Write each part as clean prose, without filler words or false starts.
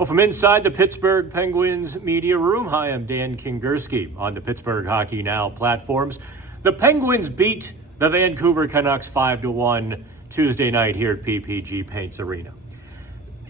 Well, from inside the Pittsburgh Penguins media room, hi, I'm Dan Kingerski on the Pittsburgh Hockey Now platforms. The Penguins beat the Vancouver Canucks 5-1 Tuesday night here at PPG Paints Arena.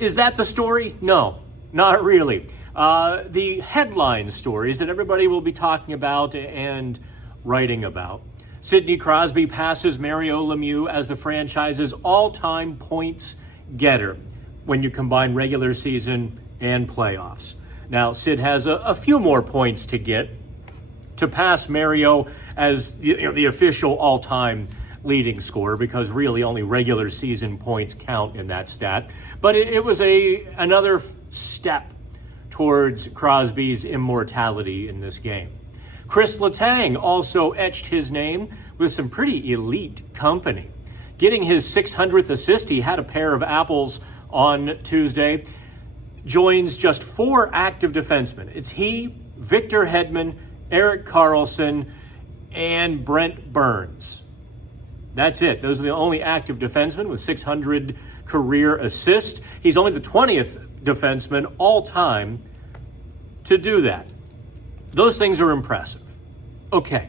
Is that the story? No, not really. The headline stories that everybody will be talking about and writing about. Sidney Crosby passes Mario Lemieux as the franchise's all-time points getter when you combine regular season and playoffs. Now, Sid has a few more points to get to pass Mario as the official all-time leading scorer, because really only regular season points count in that stat. But it was another step towards Crosby's immortality in this game. Chris Letang also etched his name with some pretty elite company. Getting his 600th assist, he had a pair of apples on Tuesday, joins just 4 active defensemen. It's he, Victor Hedman, Erik Karlsson, and Brent Burns. That's it. Those are the only active defensemen with 600 career assists. He's only the 20th defenseman all time to do that. Those things are impressive. Okay.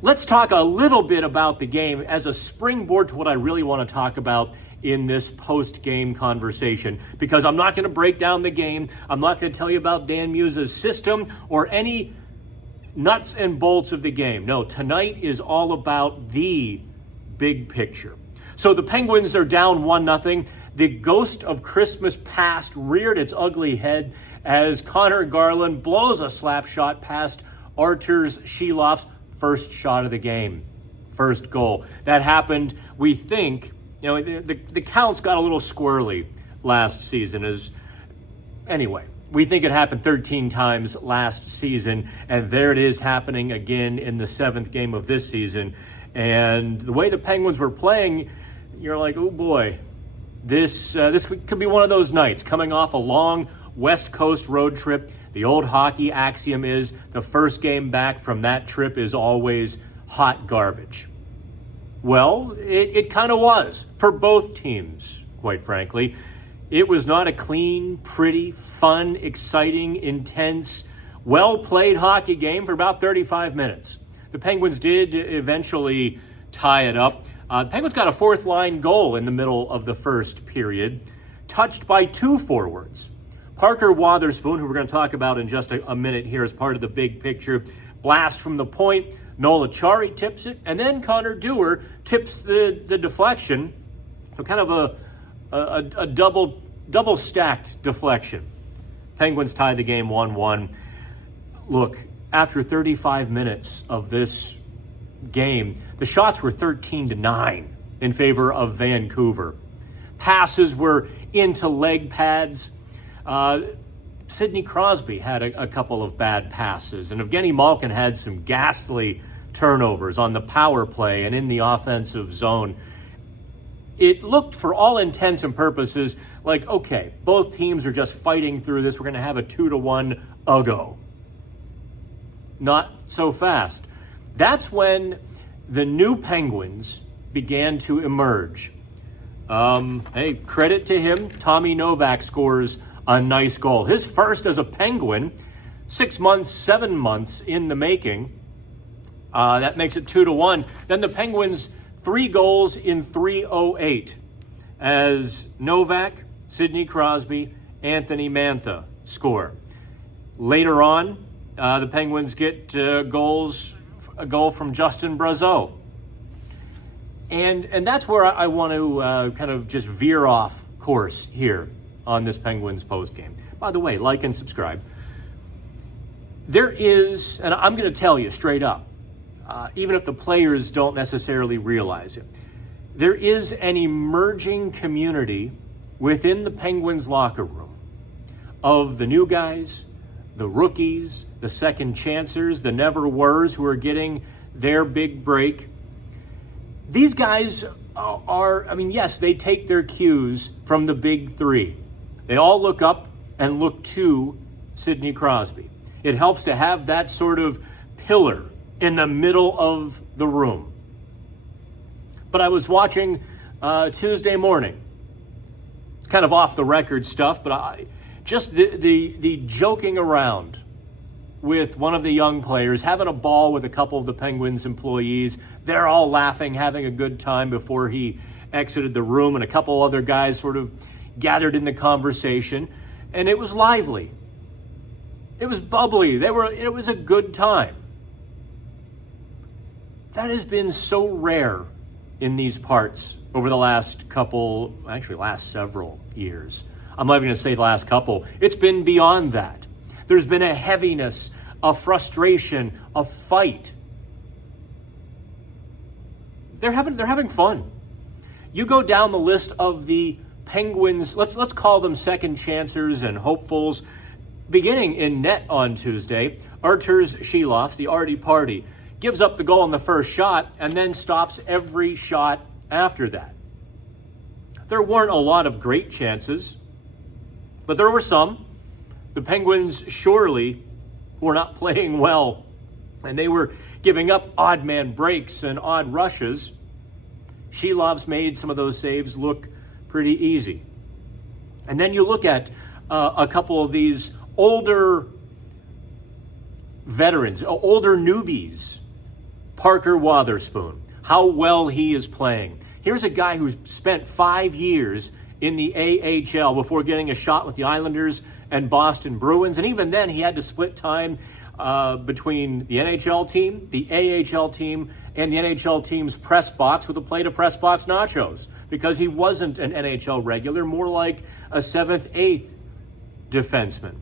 Let's talk a little bit about the game as a springboard to what I really want to talk about in this post-game conversation, because I'm not going to break down the game. I'm not going to tell you about Dan Muse's system or any nuts and bolts of the game. No, tonight is all about the big picture. So the Penguins are down 1-0. The ghost of Christmas past reared its ugly head as Connor Garland blows a slap shot past Arturs Shilov's first shot of the game, first goal. That happened, we think, the counts got a little squirrely last season. Anyway, we think it happened 13 times last season, and there it is happening again in the 7th game of this season. And the way the Penguins were playing, you're like, oh boy, this could be one of those nights. Coming off a long West Coast road trip, the old hockey axiom is the first game back from that trip is always hot garbage. Well, it kind of was for both teams, quite frankly. It was not a clean, pretty, fun, exciting, intense, well-played hockey game for about 35 minutes. The Penguins did eventually tie it up. The Penguins got a fourth-line goal in the middle of the first period, touched by 2 forwards. Parker Wotherspoon, who we're going to talk about in just a minute here as part of the big picture, blast from the point. Noel Acciari tips it, and then Connor Dewar tips the deflection. So kind of a double stacked deflection. Penguins tie the game 1-1. Look, after 35 minutes of this game, the shots were 13-9 in favor of Vancouver. Passes were into leg pads. Sidney Crosby had a couple of bad passes, and Evgeny Malkin had some ghastly turnovers on the power play and in the offensive zone. It looked, for all intents and purposes, like, okay, both teams are just fighting through this. We're going to have a 2-1 go. Not so fast. That's when the new Penguins began to emerge. Hey, credit to him. Tommy Novak scores a nice goal. His first as a Penguin, 7 months in the making. That makes it 2-1. Then the Penguins, 3 goals in 3:08 as Novak, Sidney Crosby, Anthony Mantha score. Later on, the Penguins get a goal from Justin Brazeau. And that's where I want to kind of just veer off course here on this Penguins postgame. By the way, like and subscribe. There is, and I'm going to tell you straight up, even if the players don't necessarily realize it, there is an emerging community within the Penguins locker room of the new guys, the rookies, the second chancers, the never-weres who are getting their big break. These guys yes, they take their cues from the big 3. They all look up and look to Sidney Crosby. It helps to have that sort of pillar in the middle of the room. But I was watching Tuesday morning. It's kind of off the record stuff, but just the joking around with one of the young players, having a ball with a couple of the Penguins employees. They're all laughing, having a good time before he exited the room, and a couple other guys sort of gathered in the conversation, and it was lively. It was bubbly. It was a good time. That has been so rare in these parts over the last several years. I'm not even going to say the last couple. It's been beyond that. There's been a heaviness, a frustration, a fight. They're having fun. You go down the list of the Penguins, let's call them second chancers and hopefuls. Beginning in net on Tuesday, Arturs Shilovs, the Artie Party, gives up the goal in the first shot and then stops every shot after that. There weren't a lot of great chances, but there were some. The Penguins surely were not playing well, and they were giving up odd man breaks and odd rushes. Shilovs made some of those saves look pretty easy. And then you look at a couple of these older veterans, older newbies. Parker Wotherspoon, how well he is playing. Here's a guy who spent 5 years in the AHL before getting a shot with the Islanders and Boston Bruins. And even then, he had to split time between the NHL team, the AHL team, and the NHL team's press box with a plate of press box nachos because he wasn't an NHL regular, more like a 7th, 8th defenseman.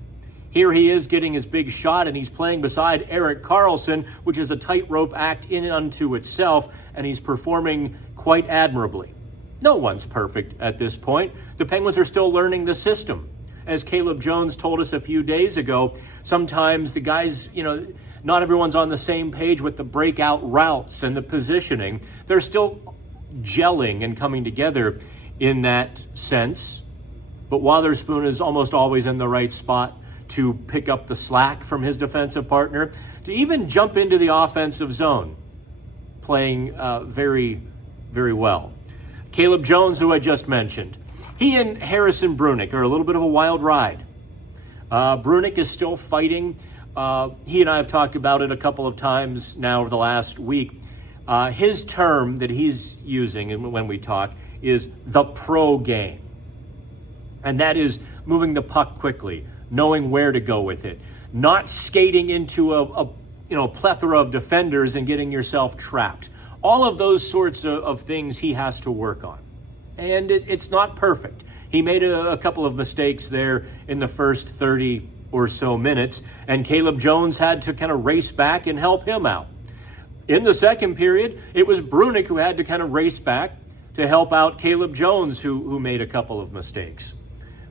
Here he is getting his big shot, and he's playing beside Erik Karlsson, which is a tightrope act in and unto itself, and he's performing quite admirably. No one's perfect at this point. The Penguins are still learning the system. As Caleb Jones told us a few days ago, sometimes the guys, not everyone's on the same page with the breakout routes and the positioning. They're still gelling and coming together in that sense. But Wotherspoon is almost always in the right spot to pick up the slack from his defensive partner, to even jump into the offensive zone, playing very, very well. Caleb Jones, who I just mentioned, he and Harrison Brunick are a little bit of a wild ride. Brunick is still fighting. He and I have talked about it a couple of times now over the last week. His term that he's using when we talk is the pro game. And that is moving the puck quickly, knowing where to go with it, not skating into a plethora of defenders and getting yourself trapped. All of those sorts of things he has to work on. And it's not perfect. He made a couple of mistakes there in the first 30 or so minutes, and Caleb Jones had to kind of race back and help him out. In the second period, it was Brunick who had to kind of race back to help out Caleb Jones, who made a couple of mistakes.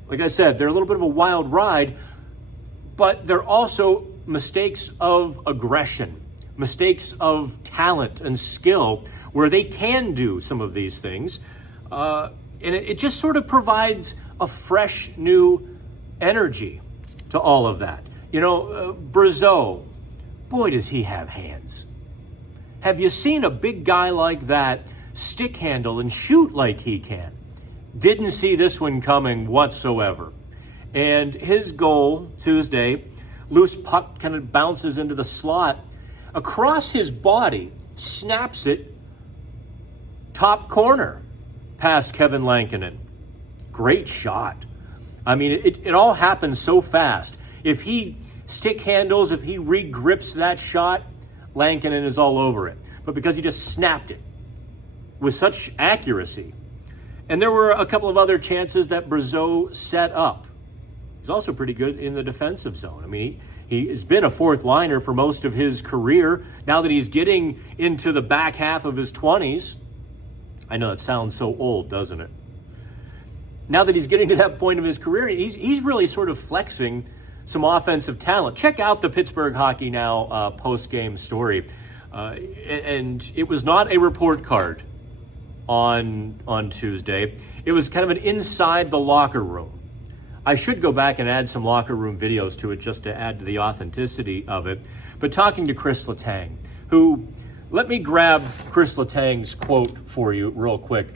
Like I said, they're a little bit of a wild ride, but they're also mistakes of aggression, mistakes of talent and skill, where they can do some of these things. And it just sort of provides a fresh, new energy to all of that. Brazeau, boy, does he have hands. Have you seen a big guy like that stick handle and shoot like he can? Didn't see this one coming whatsoever. And his goal Tuesday, loose puck kind of bounces into the slot across his body, snaps it top corner past Kevin Lankinen. Great shot. I mean, it all happens so fast. If he stick handles, if he regrips that shot, Lankinen is all over it. But because he just snapped it with such accuracy. And there were a couple of other chances that Brazeau set up. He's also pretty good in the defensive zone. I mean, he has been a fourth liner for most of his career. Now that he's getting into the back half of his 20s, I know it sounds so old, doesn't it? Now that he's getting to that point of his career, he's really sort of flexing some offensive talent. Check out the Pittsburgh Hockey Now post-game story. And it was not a report card on Tuesday. It was kind of an inside the locker room. I should go back and add some locker room videos to it just to add to the authenticity of it. But talking to Chris Letang, who, let me grab Chris Letang's quote for you real quick.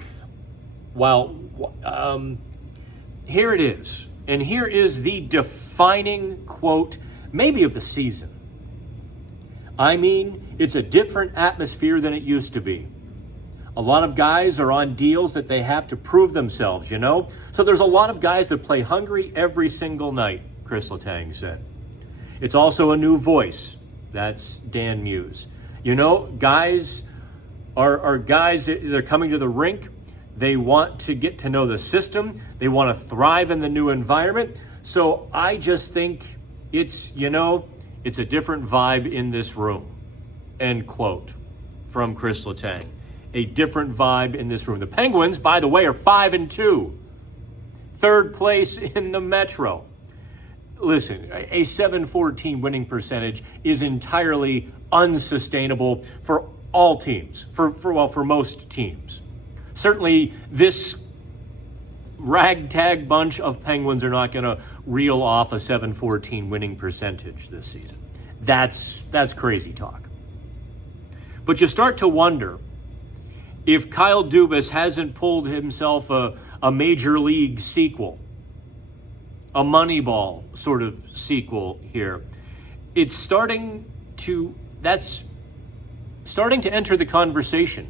Here it is. And here is the defining quote, maybe of the season. I mean, it's a different atmosphere than it used to be. A lot of guys are on deals that they have to prove themselves, you know? So there's a lot of guys that play hungry every single night, Chris Letang said. It's also a new voice. That's Dan Muse. You know, guys are guys that they're coming to the rink. They want to get to know the system. They want to thrive in the new environment. So I just think it's a different vibe in this room. End quote from Chris Letang. A different vibe in this room. The Penguins, by the way, are 5-2. Third place in the Metro. Listen, a 714 winning percentage is entirely unsustainable for all teams, for most teams. Certainly, this ragtag bunch of Penguins are not going to reel off a 714 winning percentage this season. That's crazy talk. But you start to wonder if Kyle Dubas hasn't pulled himself a major league sequel, a Moneyball sort of sequel here. That's starting to enter the conversation.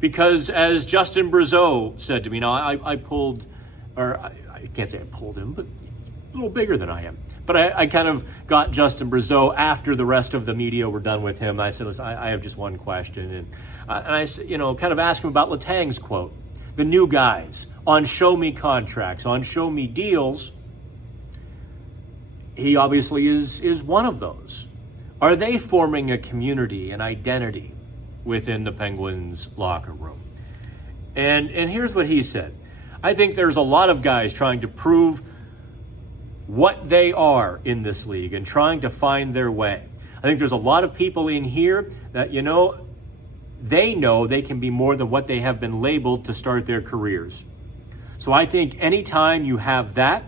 Because as Justin Brazeau said to me, now I can't say I pulled him, but a little bigger than I am. But I kind of got Justin Brazeau after the rest of the media were done with him. I said, listen, I have just one question. And I kind of asked him about Letang's quote. The new guys on show me contracts, on show me deals. He obviously is one of those. Are they forming a community, an identity within the Penguins locker room? And here's what he said. I think there's a lot of guys trying to prove what they are in this league and trying to find their way. I think there's a lot of people in here that, they know they can be more than what they have been labeled to start their careers. So I think anytime you have that,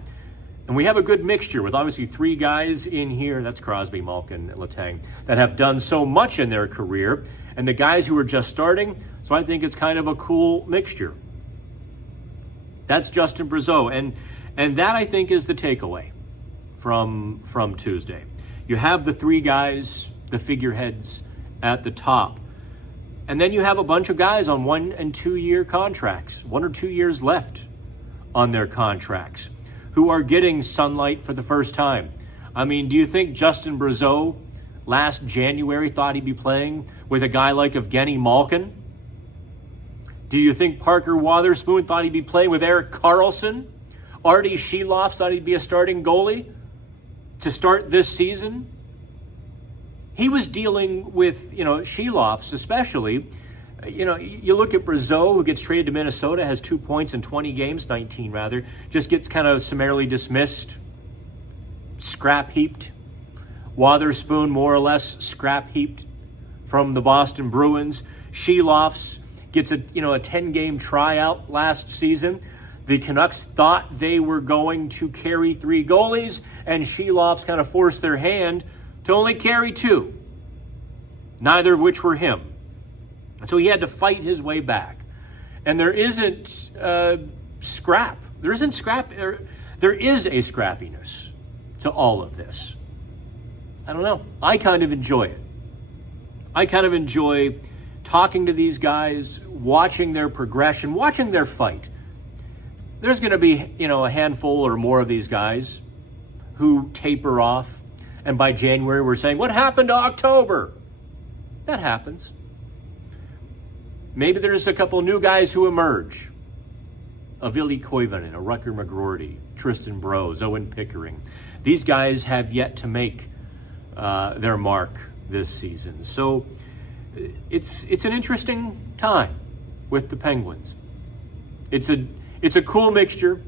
and we have a good mixture with obviously three guys in here, that's Crosby, Malkin, and Letang, that have done so much in their career, and the guys who are just starting, so I think it's kind of a cool mixture. That's Justin Brazeau, and that I think is the takeaway from Tuesday. You have the three guys, the figureheads at the top. And then you have a bunch of guys on 1 and 2 year contracts, 1 or 2 years left on their contracts, who are getting sunlight for the first time. I mean, do you think Justin Brazeau last January thought he'd be playing with a guy like Evgeny Malkin? Do you think Parker Wotherspoon thought he'd be playing with Erik Karlsson? Artie Sheloff thought he'd be a starting goalie to start this season? He was dealing with, Sheloffs especially. You look at Brazeau, who gets traded to Minnesota, has 2 points in 20 games, 19 rather, just gets kind of summarily dismissed, scrap heaped. Wotherspoon, more or less scrap heaped from the Boston Bruins. Sheloffs gets a 10-game tryout last season. The Canucks thought they were going to carry 3 goalies, and Sheloffs kind of forced their hand to only carry 2, neither of which were him. So he had to fight his way back. And there isn't scrap. There isn't scrap. There is a scrappiness to all of this. I don't know. I kind of enjoy it. I kind of enjoy talking to these guys, watching their progression, watching their fight. There's going to be, a handful or more of these guys who taper off. And by January, we're saying, what happened to October? That happens. Maybe there's a couple new guys who emerge. A Ville Koivunen, a Rutger McGroarty, Tristan Brose, Owen Pickering. These guys have yet to make their mark this season. So it's an interesting time with the Penguins. It's a cool mixture.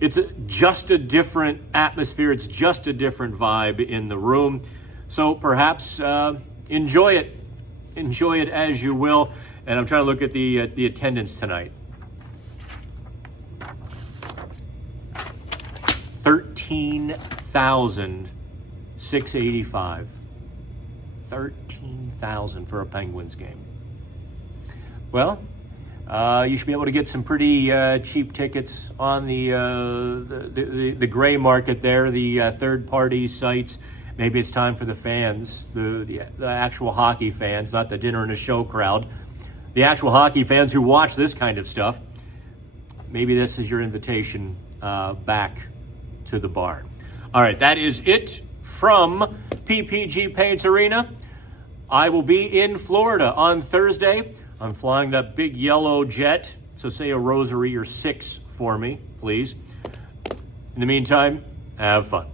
It's just a different atmosphere. It's just a different vibe in the room. So perhaps enjoy it. Enjoy it as you will. And I'm trying to look at the attendance tonight. 13,685. 13,000 for a Penguins game. Well, You should be able to get some pretty cheap tickets on the gray market there, the third-party sites. Maybe it's time for the fans, the actual hockey fans, not the dinner and a show crowd. The actual hockey fans who watch this kind of stuff. Maybe this is your invitation back to the barn. All right, that is it from PPG Paints Arena. I will be in Florida on Thursday. I'm flying that big yellow jet, so say a rosary or 6 for me, please. In the meantime, have fun.